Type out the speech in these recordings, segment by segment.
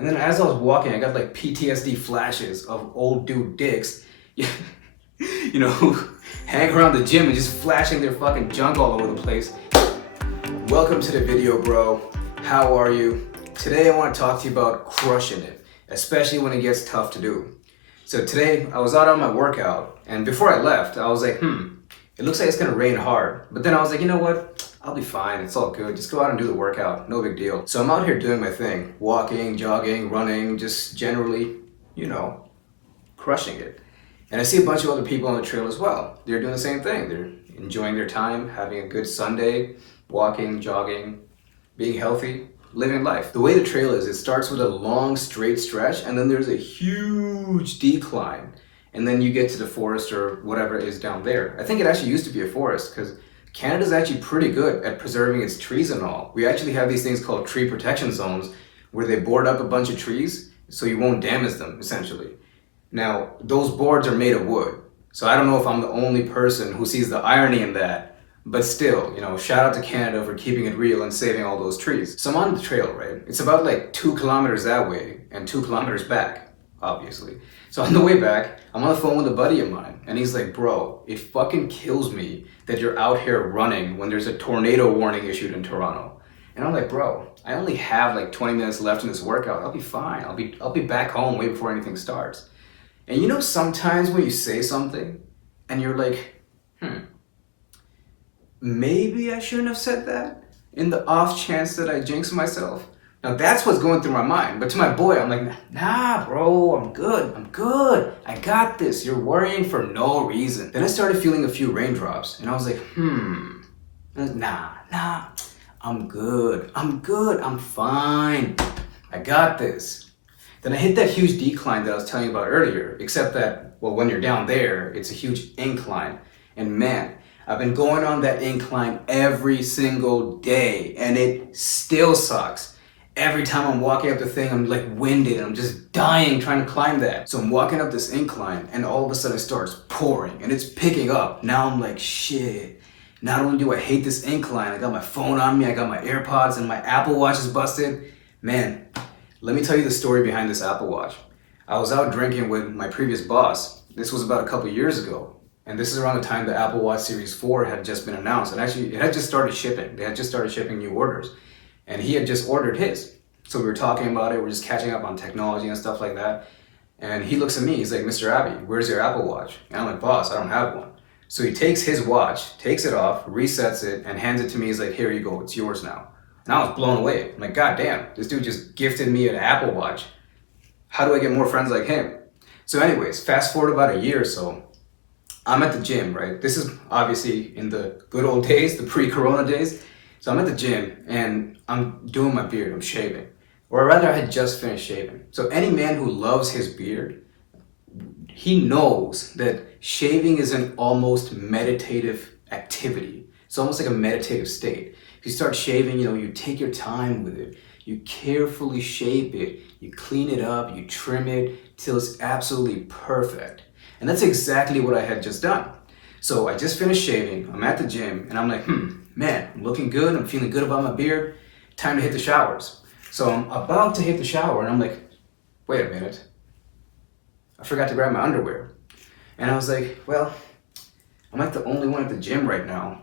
And then as I was walking, I got like PTSD flashes of old dude dicks, who hang around the gym and just flashing their fucking junk all over the place. Welcome to the video, bro. How are you? Today I want to talk to you about crushing it, especially when it gets tough to do. So today I was out on my workout, and before I left, I was like, it looks like it's gonna rain hard. But then I was like, you know what? I'll be fine, it's all good. Just go out and do the workout, no big deal. So I'm out here doing my thing, walking, jogging, running, just generally, crushing it. And I see a bunch of other people on the trail as well. They're doing the same thing. They're enjoying their time, having a good Sunday, walking, jogging, being healthy, living life. The way the trail is, it starts with a long straight stretch and then there's a huge decline. And then you get to the forest or whatever is down there. I think it actually used to be a forest because Canada's actually pretty good at preserving its trees and all. We actually have these things called tree protection zones where they board up a bunch of trees so you won't damage them, essentially. Now, those boards are made of wood. So I don't know if I'm the only person who sees the irony in that, but still, shout out to Canada for keeping it real and saving all those trees. So I'm on the trail, right? It's about like 2 kilometers that way and 2 kilometers back, obviously. So on the way back, I'm on the phone with a buddy of mine, and he's like, bro, it fucking kills me that you're out here running when there's a tornado warning issued in Toronto. And I'm like, bro, I only have like 20 minutes left in this workout. I'll be fine. I'll be back home way before anything starts. And sometimes when you say something and you're like, maybe I shouldn't have said that in the off chance that I jinx myself. Now that's what's going through my mind. But to my boy, I'm like, nah, bro, I'm good. I got this. You're worrying for no reason. Then I started feeling a few raindrops and I was like, nah, I'm good. I'm fine. I got this. Then I hit that huge decline that I was telling you about earlier, except that, well, when you're down there, it's a huge incline. And man, I've been going on that incline every single day and it still sucks. Every time I'm walking up the thing, I'm like winded and I'm just dying trying to climb that. So I'm walking up this incline and all of a sudden it starts pouring and it's picking up. Now I'm like, shit. Not only do I hate this incline, I got my phone on me, I got my AirPods and my Apple Watch is busted. Man, let me tell you the story behind this Apple Watch. I was out drinking with my previous boss. This was about a couple years ago. And this is around the time the Apple Watch Series 4 had just been announced. And actually, it had just started shipping. They had just started shipping new orders. And he had just ordered his. So we were talking about it. We're just catching up on technology and stuff like that. And he looks at me. He's like, Mr. Abhi, where's your Apple Watch? And I'm like, boss, I don't have one. So he takes his watch, takes it off, resets it, and hands it to me. He's like, here you go. It's yours now. And I was blown away. I'm like, God damn, this dude just gifted me an Apple Watch. How do I get more friends like him? So anyways, fast forward about a year or so. I'm at the gym, right? This is obviously in the good old days, the pre-corona days. So I'm at the gym and I'm doing my beard, I'm shaving. Or rather, I had just finished shaving. So any man who loves his beard, he knows that shaving is an almost meditative activity. It's almost like a meditative state. If you start shaving, you take your time with it. You carefully shape it. You clean it up, you trim it till it's absolutely perfect. And that's exactly what I had just done. So I just finished shaving, I'm at the gym, and I'm like, man, I'm looking good, I'm feeling good about my beard, time to hit the showers. So I'm about to hit the shower, and I'm like, wait a minute, I forgot to grab my underwear. And I was like, well, I'm like the only one at the gym right now.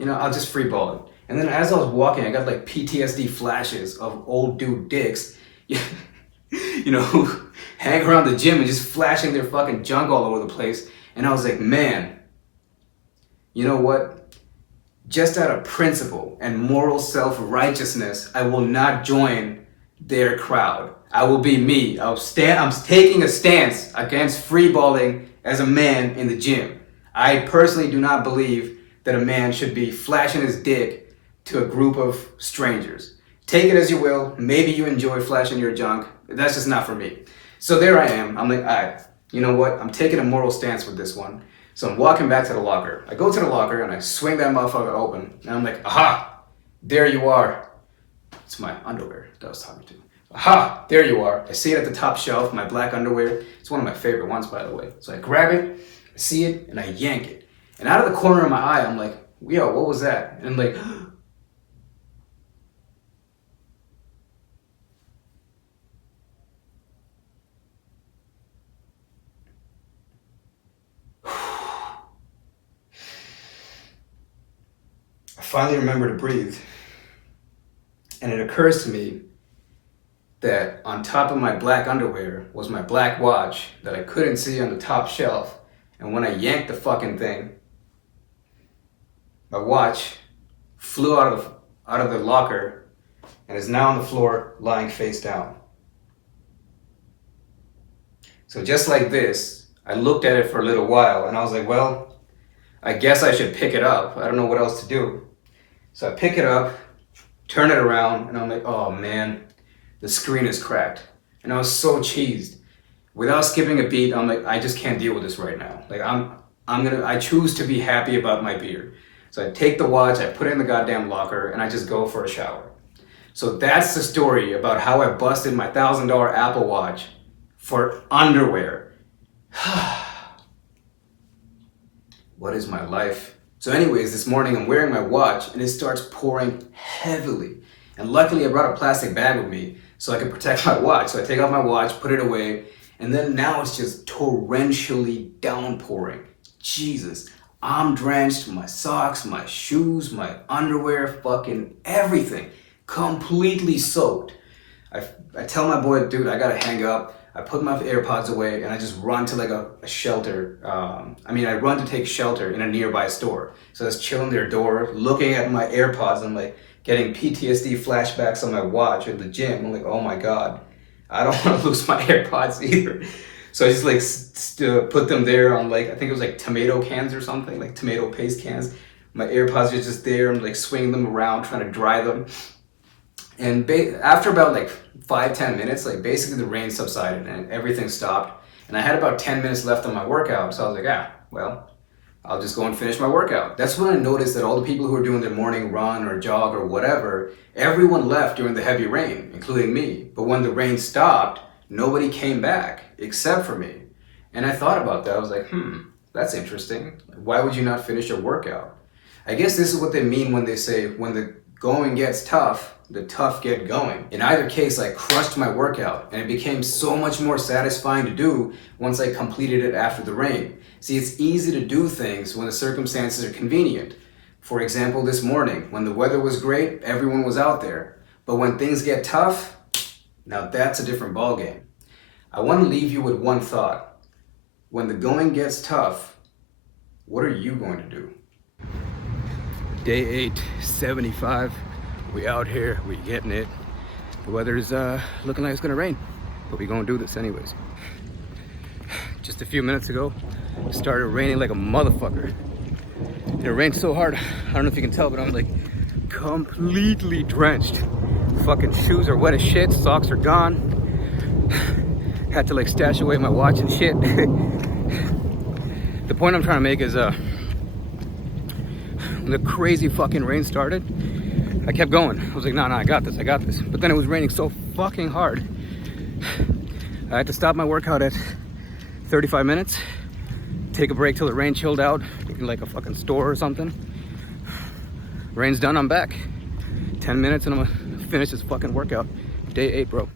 I'll just free ball it. And then as I was walking, I got like PTSD flashes of old dude dicks, who hang around the gym and just flashing their fucking junk all over the place. And I was like, man, you know what? Just out of principle and moral self-righteousness, I will not join their crowd. I will be me. I'm taking a stance against freeballing as a man in the gym. I personally do not believe that a man should be flashing his dick to a group of strangers. Take it as you will. Maybe you enjoy flashing your junk. That's just not for me. So there I am. I'm like, all right, you know what? I'm taking a moral stance with this one. So I'm walking back to the locker. I go to the locker and I swing that motherfucker open. And I'm like, aha, there you are. It's my underwear that I was talking to. Aha, there you are. I see it at the top shelf, my black underwear. It's one of my favorite ones, by the way. So I grab it, I see it, and I yank it. And out of the corner of my eye, I'm like, yo, what was that? And I'm like, finally remember to breathe. And it occurs to me that on top of my black underwear was my black watch that I couldn't see on the top shelf. And when I yanked the fucking thing, my watch flew out of the locker and is now on the floor lying face down. So just like this, I looked at it for a little while and I was like, well, I guess I should pick it up. I don't know what else to do. So I pick it up, turn it around, and I'm like, oh man, the screen is cracked. And I was so cheesed. Without skipping a beat, I'm like, I just can't deal with this right now. Like I choose to be happy about my beard. So I take the watch, I put it in the goddamn locker, and I just go for a shower. So that's the story about how I busted my $1,000 Apple Watch for underwear. What is my life? So anyways, this morning I'm wearing my watch and it starts pouring heavily. And luckily I brought a plastic bag with me so I could protect my watch. So I take out my watch, put it away, and then now it's just torrentially downpouring. Jesus, I'm drenched, my socks, my shoes, my underwear, fucking everything, completely soaked. I tell my boy, dude, I gotta hang up. I put my AirPods away and I just run to like a shelter. I run to take shelter in a nearby store. So I was chilling their door, looking at my AirPods. I'm like getting PTSD flashbacks on my watch at the gym. I'm like, oh my God, I don't want to lose my AirPods either. So I just like put them there on like, I think it was like tomato cans or something, like tomato paste cans. My AirPods are just there. I'm like swinging them around, trying to dry them. And after about like 5-10 minutes, like basically the rain subsided and everything stopped. And I had about 10 minutes left on my workout. So I was like, well, I'll just go and finish my workout. That's when I noticed that all the people who were doing their morning run or jog or whatever, everyone left during the heavy rain, including me. But when the rain stopped, nobody came back except for me. And I thought about that. I was like, that's interesting. Why would you not finish your workout? I guess this is what they mean when they say, when the going gets tough, the tough get going. In either case, I crushed my workout and it became so much more satisfying to do once I completed it after the rain. See, it's easy to do things when the circumstances are convenient. For example, this morning, when the weather was great, everyone was out there. But when things get tough, now that's a different ballgame. I want to leave you with one thought. When the going gets tough, what are you going to do? Day 8, 75. We out here, we getting it. The weather's looking like it's gonna rain, but we gonna do this anyways. Just a few minutes ago, it started raining like a motherfucker. And it rained so hard, I don't know if you can tell, but I'm like completely drenched. Fucking shoes are wet as shit, socks are gone. Had to like stash away my watch and shit. The point I'm trying to make is when the crazy fucking rain started, I kept going. I was like, no, I got this. But then it was raining so fucking hard. I had to stop my workout at 35 minutes, take a break till the rain chilled out, in like a fucking store or something. Rain's done, I'm back. 10 minutes and I'm gonna finish this fucking workout. Day 8, bro.